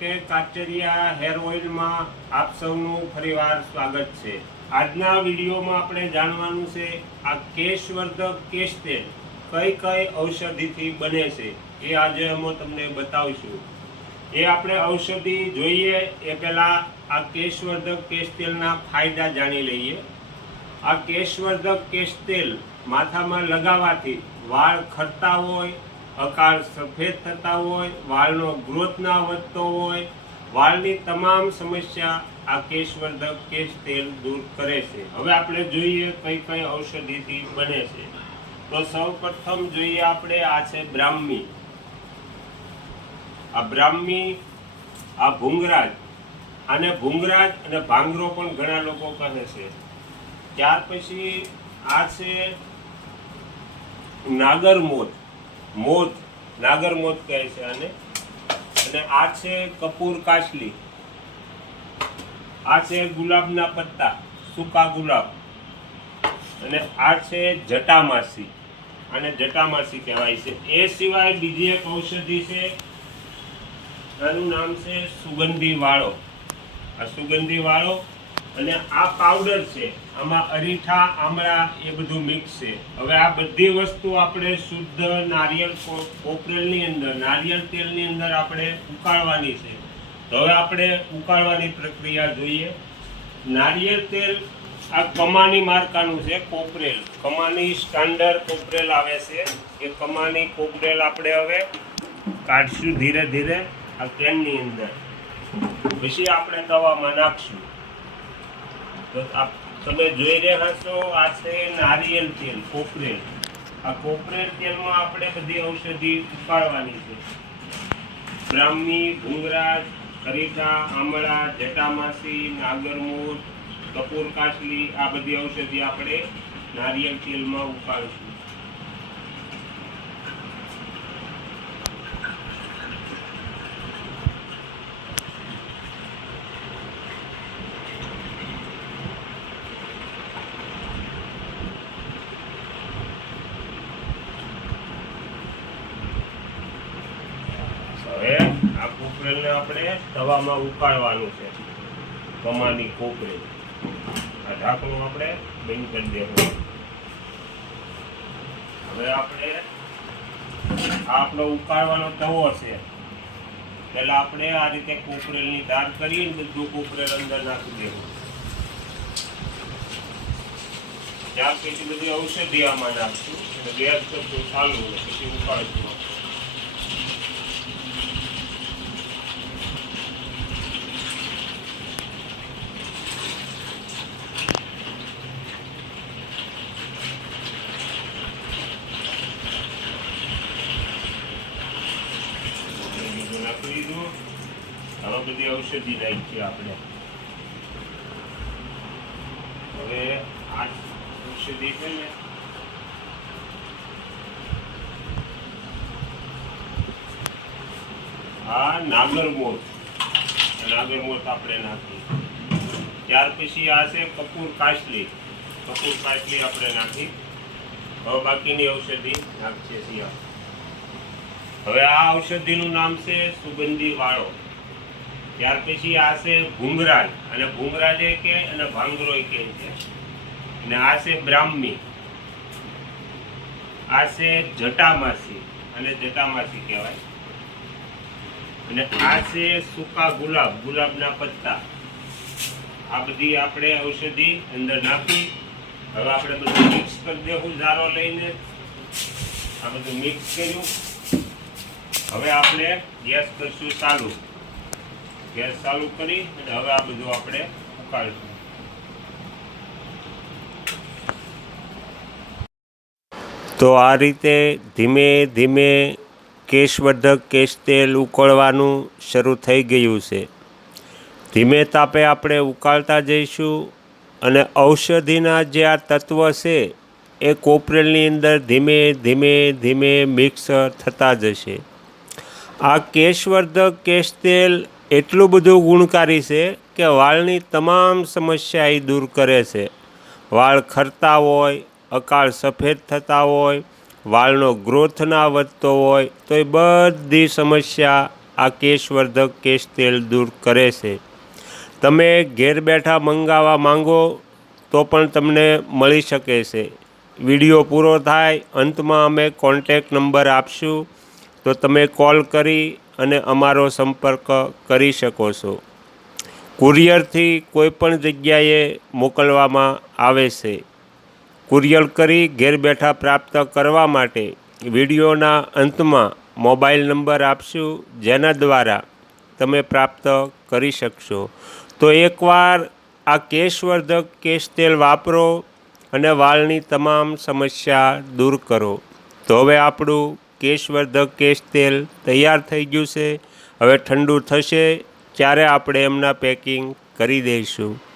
કે કાચરિયા હેર ઓઇલમાં આપ સૌનું ફરીવાર સ્વાગત છે. આજના વિડીયોમાં આપણે જાણવાનું છે, આ કેશવર્ધક કેશ તેલ કઈ કઈ ઔષધિથી બને છે, એ આજે અમે તમને બતાવીશું. એ આપણે ઔષધિ જોઈએ એ પહેલાં આ કેશવર્ધક કેશ તેલના ફાયદા જાણી લઈએ. આ કેશવર્ધક કેશ તેલ માથામાં લગાવવાથી વાળ ખરતા હોય અકાળ સફેદ થતા હોય, વાળનો ગ્રોથ ના વધતો હોય, વાળની તમામ સમસ્યા આ કેશવર્ધક કેશ તેલ દૂર કરે છે. હવે આપણે જોઈએ કઈ કઈ ઔષધિથી બને છે. તો સૌ પ્રથમ જોઈએ આપણે આ છે બ્રાહ્મી. આ બ્રાહ્મી, આ ભૂંગરાજ આને ભૂંગરાજ અને ભાંગરો પણ ઘણા લોકો કહે છે. ત્યાર પછી આ છે નાગરમોત મોત નાગરમોત કહે છે આને. અને આ છે કપૂર કાચલી આ છે ગુલાબના પત્તા, સૂકા ગુલાબ. અને આ છે જટામાસી. આને જટામાસી કહેવાય છે. એ સિવાય બીજી એક ઔષધિ છે, આનું નામ છે સુગંધી વાળો. આ સુગંધી વાળો અને આ પાવડર છે, આમાં અરીઠા, આમળા એ બધું મિક્સ છે. હવે આ બધી વસ્તુ આપણે શુદ્ધ નારિયેળ કોપરેલની અંદર, નારિયેળ તેલની અંદર આપણે ઉકાળવાની છે. તો હવે આપણે ઉકાળવાની પ્રક્રિયા જોઈએ. નારિયેળ તેલ આ કમાની માર્કાનું છે, કોપરેલ. કમાની સ્ટાન્ડર્ડ કોપરેલ આવે છે. એ કમાની કોપરેલ આપણે હવે કાઢશું ધીરે ધીરે આ કેનની અંદર. પછી આપણે દવામાં નાખશું. તો તમે જોઈ રહ્યા છો, આ છે નારિયેલ તેલ, કોપરેલ. આ કોપરેલ તેલમાં આપણે બધી ઔષધિ ઉપાડવાની છે. બ્રાહ્મી, ભૂંગરાજ કરીટા આમળા જટામાસી નાગરમોર કપૂર કાચલી આ બધી ઔષધિ આપણે નારિયેળ તેલમાં ઉકાળશું હવે આ કોપરેલને આપણે તવામાં ઉકાળવાનું છે. કમાની કોપરેલ. આ ઢાંકણું આપણે બંધ કરી દેવું હવે આપણે આપણો ઉકાળવાનો તવો છે. પેલા આપણે આ રીતે કોપરેલની ધાર કરીને બધું કોપરેલ અંદર નાખી દેવું. ત્યાર પછી બધી ઔષધિ આમાં નાખશું અને ગેસ કરશું ચાલુ પછી ઉકાળશું નાખી બધી ઔષધિ નાખી આપણે. હવે આ છે ને, આ નાગરમોત આપણે નાખી. ત્યાર પછી આ છે કપૂર કાચલી કપૂર કાચલી આપણે નાખી. હવે બાકીની ઔષધિ નાખીએ છીએ હવે આ ઔષધિનું નામ છે સુગંધી વાળો. ત્યાર પછી આ છે ભૂંગરાજ. અને ભૂંગરાજ કે અને ભાંગરો કે છે. અને આ છે બ્રાહ્મી. આ છે જટામાસી. અને જટામાસી કહેવાય. અને આ છે સૂકા ગુલાબ, ગુલાબના પત્તા. આ બધી આપણે ઔષધિ અંદર નાખી. હવે આપણે બધું મિક્સ કરી દેવું જારો લઈને. આ બધું મિક્સ કર્યું. હવે આપણે ગેસ કરશું ચાલુ. ગેસ ચાલુ કરી અને હવે આ બધું આપણે ઉકાળશું. તો આ રીતે ધીમે ધીમે કેશવર્ધક કેશ તેલ ઉકળવાનું શરૂ થઈ ગયું છે. ધીમે તાપે આપણે ઉકાળતા જઈશું અને ઔષધિના જે આ તત્વ છે, એ કોપરેલની અંદર ધીમે ધીમે ધીમે મિક્સ થતા જશે. આ કેશવર્ધક કેશ તેલ એટલું બધું ગુણકારી છે કે વાળની તમામ સમસ્યા એ દૂર કરે છે. વાળ ખરતા હોય, અકાળ સફેદ થતા હોય, વાળનો ગ્રોથ ના વધતો હોય તો એ બધી સમસ્યા આ કેશવર્ધક કેશ તેલ દૂર કરે છે. તમે ઘેર બેઠા મંગાવવા માંગો તો પણ તમને મળી શકે છે. વીડિયો પૂરો થાય, અંતમાં અમે કોન્ટેક નંબર આપશું. તો તમે કોલ કરી અને અમારો સંપર્ક કરી શકો છો. કુરિયરથી કોઈપણ જગ્યાએ મોકલવામાં આવે છે. કુરિયર કરી ઘેર બેઠા પ્રાપ્ત કરવા માટે વિડીયોના અંતમાં મોબાઈલ નંબર આપશું, જેના દ્વારા તમે પ્રાપ્ત કરી શકશો. તો એકવાર આ કેશવર્ધક કેશ તેલ વાપરો અને વાળની તમામ સમસ્યા દૂર કરો. તો હવે આપણું કેશવર્ધક કેશ તેલ તૈયાર થઈ ગયું છે. હવે ઠંડુ થશે, ત્યારે આપણે એમના પેકિંગ કરી દઈશું.